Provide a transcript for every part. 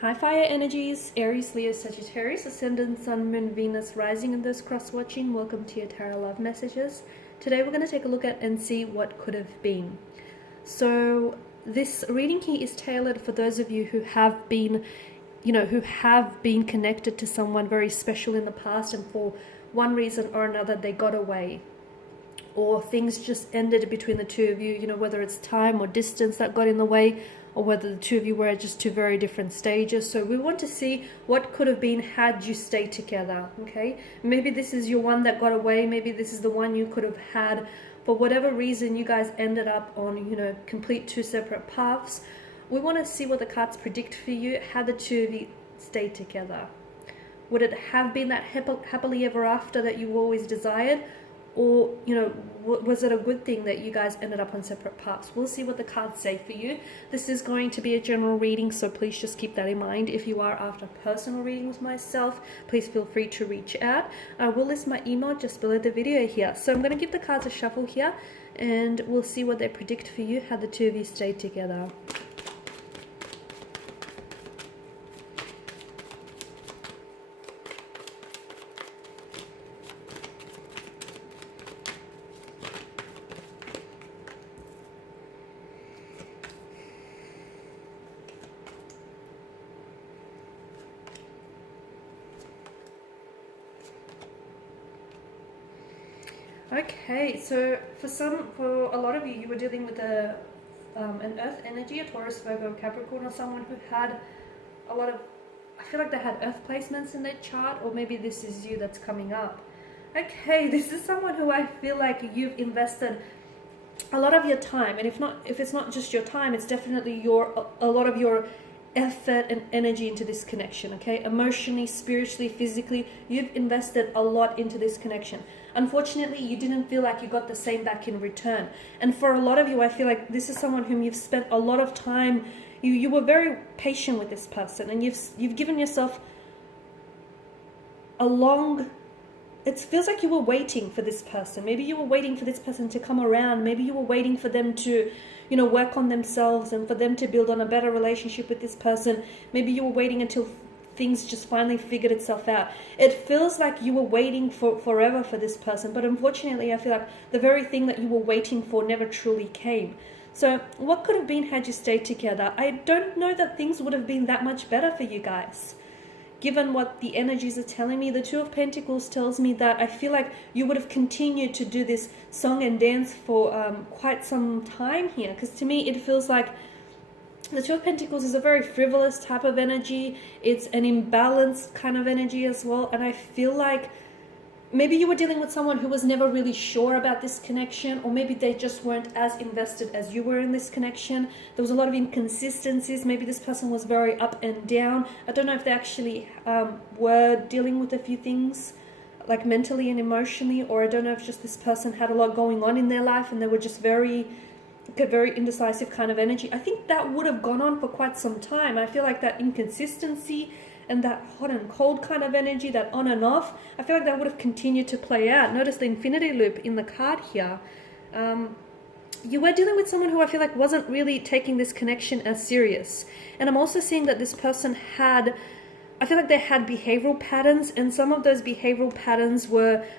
High fire energies, Aries, Leo, Sagittarius, Ascendant, Sun, Moon, Venus, Rising, and those cross-watching. Welcome to your Tarot Love Messages. Today we're going to take a look at and see what could have been. So this reading here is tailored for those of you who have been, who have been connected to someone very special in the past, and for one reason or another they got away. Or things just ended between the two of you, whether it's time or distance that got in the way, or whether the two of you were at just two very different stages. So we want to see what could have been had you stayed together, okay? Maybe this is your one that got away. Maybe this is the one you could have had. For whatever reason, you guys ended up on, complete two separate paths. We want to see what the cards predict for you, how the two of you stayed together. Would it have been that happily ever after that you always desired? Or, was it a good thing that you guys ended up on separate paths? We'll see what the cards say for you. This is going to be a general reading, so please just keep that in mind. If you are after personal reading with myself, please feel free to reach out. I will list my email just below the video here. So I'm going to give the cards a shuffle here, and we'll see what they predict for you, how the two of you stayed together. Okay, so for a lot of you, you were dealing with an earth energy, a Taurus, Virgo, Capricorn, or someone who had a lot of, I feel like they had earth placements in their chart, or maybe this is you that's coming up. Okay, this is someone who I feel like you've invested a lot of your time, and if it's not just your time, it's definitely a lot of your effort and energy into this connection, okay? Emotionally, spiritually, physically, you've invested a lot into this connection. Unfortunately, you didn't feel like you got the same back in return. And for a lot of you, I feel like this is someone whom you've spent a lot of time, you were very patient with this person, and you've given yourself a long, it feels like you were waiting for this person. Maybe you were waiting for this person to come around. Maybe you were waiting for them to, work on themselves and for them to build on a better relationship with this person. Maybe you were waiting until things just finally figured itself out. It feels like you were waiting forever for this person, but unfortunately, I feel like the very thing that you were waiting for never truly came. So what could have been had you stayed together? I don't know that things would have been that much better for you guys. Given what the energies are telling me, the Two of Pentacles tells me that I feel like you would have continued to do this song and dance for quite some time here. Because to me, it feels like the Two of Pentacles is a very frivolous type of energy. It's an imbalanced kind of energy as well. And I feel like maybe you were dealing with someone who was never really sure about this connection, or maybe they just weren't as invested as you were in this connection. There was a lot of inconsistencies. Maybe this person was very up and down. I don't know if they actually were dealing with a few things, like mentally and emotionally, or I don't know if just this person had a lot going on in their life and they were just very indecisive kind of energy. I think that would have gone on for quite some time. I feel like that inconsistency and that hot and cold kind of energy, that on and off, I feel like that would have continued to play out. Notice the infinity loop in the card here. You were dealing with someone who I feel like wasn't really taking this connection as serious. And I'm also seeing that this person I feel like they had behavioral patterns, and some of those behavioral patterns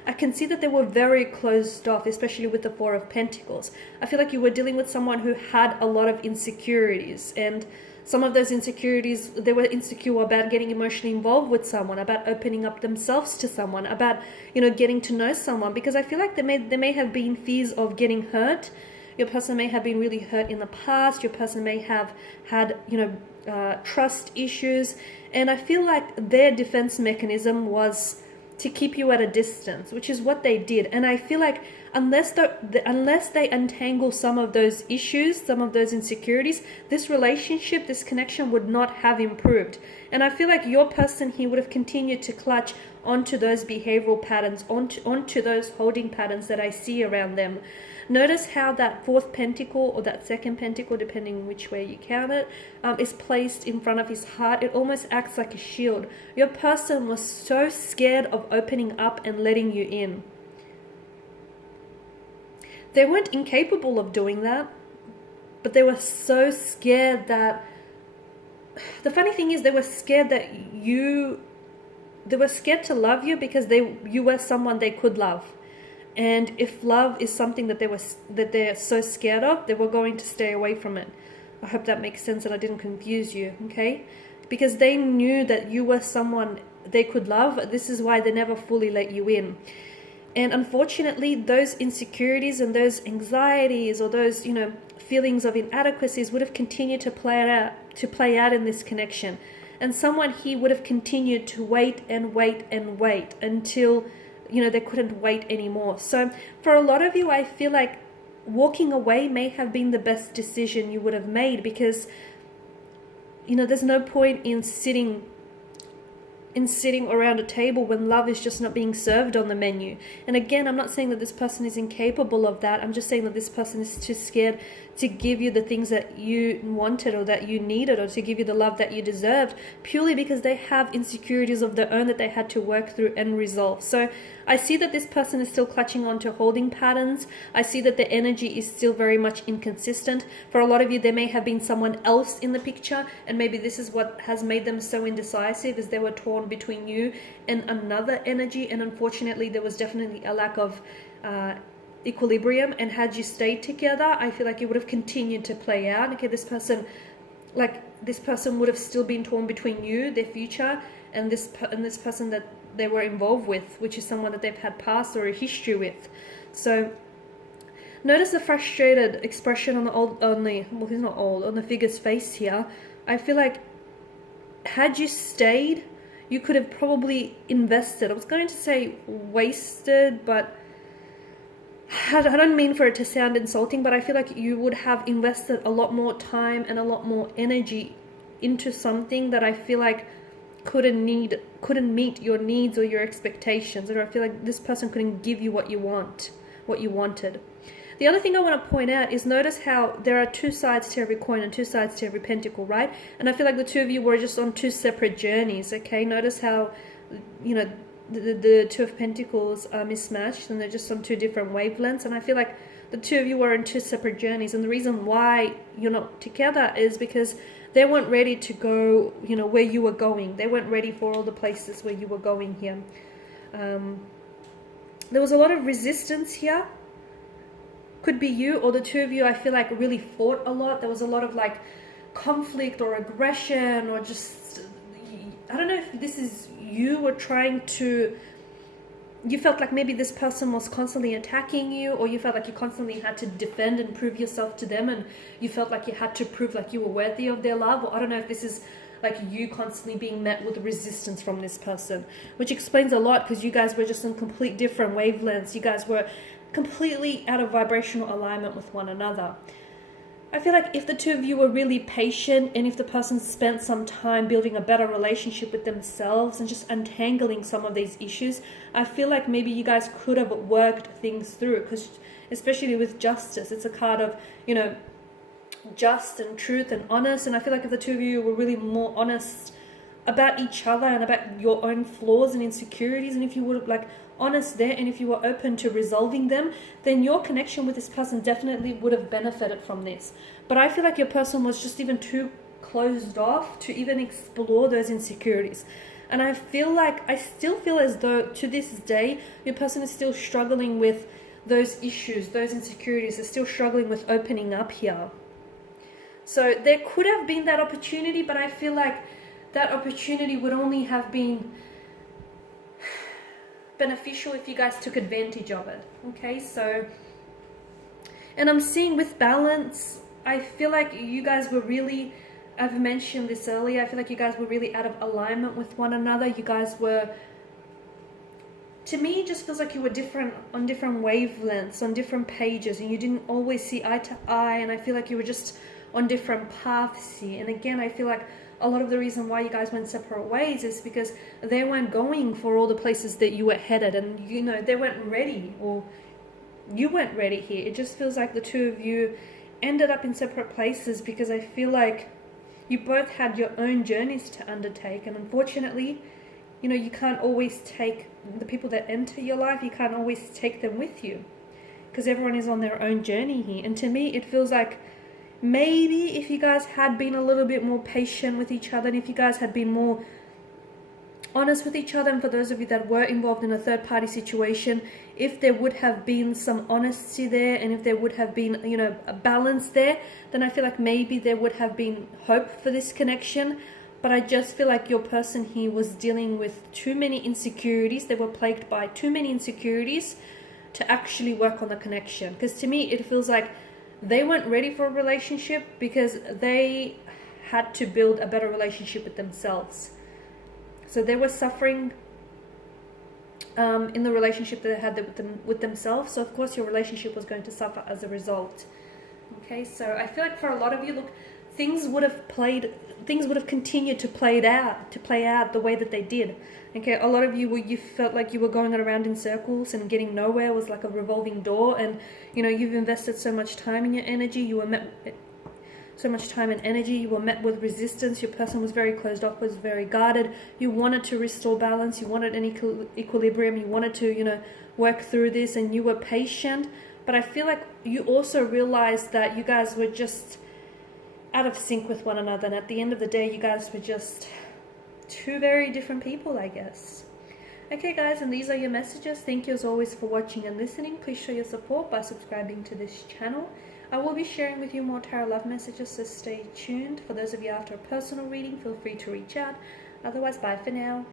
I can see that they were very closed off, especially with the Four of Pentacles. I feel like you were dealing with someone who had a lot of insecurities, and some of those insecurities, they were insecure about getting emotionally involved with someone, about opening up themselves to someone, about, getting to know someone, because I feel like there may have been fears of getting hurt. Your person may have been really hurt in the past. Your person may have had, trust issues. And I feel like their defense mechanism was to keep you at a distance, which is what they did. And I feel like unless they untangle some of those issues, some of those insecurities, this relationship, this connection would not have improved. And I feel like your person here would have continued to clutch onto those behavioral patterns, onto those holding patterns that I see around them. Notice how that fourth pentacle, or that second pentacle, depending which way you count it, is placed in front of his heart. It almost acts like a shield. Your person was so scared of opening up and letting you in. They weren't incapable of doing that, but they were so scared that the funny thing is they were scared that they were scared to love you because you were someone they could love. And if love is something that they're so scared of, they were going to stay away from it. I hope that makes sense and I didn't confuse you, okay? Because they knew that you were someone they could love. This is why they never fully let you in. And unfortunately, those insecurities and those anxieties or those, feelings of inadequacies would have continued to play out in this connection. And someone here would have continued to wait and wait and wait until, they couldn't wait anymore. So for a lot of you, I feel like walking away may have been the best decision you would have made, because, there's no point in sitting around a table when love is just not being served on the menu. And again, I'm not saying that this person is incapable of that. I'm just saying that this person is too scared to give you the things that you wanted or that you needed, or to give you the love that you deserved, purely because they have insecurities of their own that they had to work through and resolve. So I see that this person is still clutching on to holding patterns. I see that the energy is still very much inconsistent. For a lot of you, there may have been someone else in the picture, and maybe this is what has made them so indecisive, as they were torn between you and another energy. And unfortunately, there was definitely a lack of equilibrium, and had you stayed together, I feel like it would have continued to play out. Okay, this person would have still been torn between you, their future, and this person that they were involved with, which is someone that they've had past or a history with. So notice the frustrated expression on the figure's face here. I feel like had you stayed, you could have probably invested. I was going to say wasted, but I don't mean for it to sound insulting, but I feel like you would have invested a lot more time and a lot more energy into something that I feel like couldn't meet your needs or your expectations, or I feel like this person couldn't give you what you wanted. The other thing I want to point out is, notice how there are two sides to every coin and two sides to every pentacle, right? And I feel like the two of you were just on two separate journeys, okay? Notice how, the Two of Pentacles are mismatched and they're just on two different wavelengths. And I feel like the two of you are on two separate journeys. And the reason why you're not together is because they weren't ready to go, where you were going. They weren't ready for all the places where you were going here. There was a lot of resistance here. Could be you or the two of you, I feel like, really fought a lot. There was a lot of conflict or aggression, or just, I don't know if this is you were trying to, you felt like maybe this person was constantly attacking you, or you felt like you constantly had to defend and prove yourself to them, and you felt like you had to prove like you were worthy of their love. Or I don't know if this is like you constantly being met with resistance from this person, which explains a lot, because you guys were just on complete different wavelengths. You guys were completely out of vibrational alignment with one another. I feel like if the two of you were really patient, and if the person spent some time building a better relationship with themselves and just untangling some of these issues, I feel like maybe you guys could have worked things through. Because especially with justice, it's a card of, just and truth and honest. And I feel like if the two of you were really more honest about each other and about your own flaws and insecurities, and if you would have honest there, and if you were open to resolving them, then your connection with this person definitely would have benefited from this. But I feel like your person was just even too closed off to even explore those insecurities. And I still feel as though to this day your person is still struggling with those issues, those insecurities. They're still struggling with opening up here. So there could have been that opportunity, but I feel like that opportunity would only have been beneficial if you guys took advantage of it. Okay, so, and I'm seeing with balance, I feel like you guys were really, I've mentioned this earlier, I feel like you guys were really out of alignment with one another. You guys were, to me, it just feels like you were on different wavelengths, on different pages, and you didn't always see eye to eye, and I feel like you were just on different paths here. And again, I feel like a lot of the reason why you guys went separate ways is because they weren't going for all the places that you were headed, and they weren't ready, or you weren't ready here. It just feels like the two of you ended up in separate places because I feel like you both had your own journeys to undertake, and unfortunately, you can't always take the people that enter your life, you can't always take them with you, because everyone is on their own journey here. And to me, it feels like maybe if you guys had been a little bit more patient with each other, and if you guys had been more honest with each other, and for those of you that were involved in a third party situation, if there would have been some honesty there, and if there would have been, you know, a balance there, then I feel like maybe there would have been hope for this connection. But I just feel like your person here was dealing with too many insecurities. They were plagued by too many insecurities to actually work on the connection. Because to me, it feels like they weren't ready for a relationship because they had to build a better relationship with themselves. So they were suffering in the relationship that they had with themselves. So of course your relationship was going to suffer as a result. Okay, so I feel like for a lot of you, look, things would have continued to play out the way that they did. Okay, a lot of you you felt like you were going around in circles and getting nowhere. It was like a revolving door, and you know, you've invested so much time in your energy. You were met so much time and energy, you were met with resistance. Your person was very closed off, was very guarded. You wanted to restore balance, you wanted an equilibrium, you wanted to, you know, work through this, and you were patient. But I feel like you also realized that you guys were just out of sync with one another, and at the end of the day, you guys were just two very different people, I guess. Okay guys, and these are your messages. Thank you as always for watching and listening. Please show your support by subscribing to this channel. I will be sharing with you more tarot love messages, so stay tuned. For those of you after a personal reading, feel free to reach out. Otherwise, bye for now.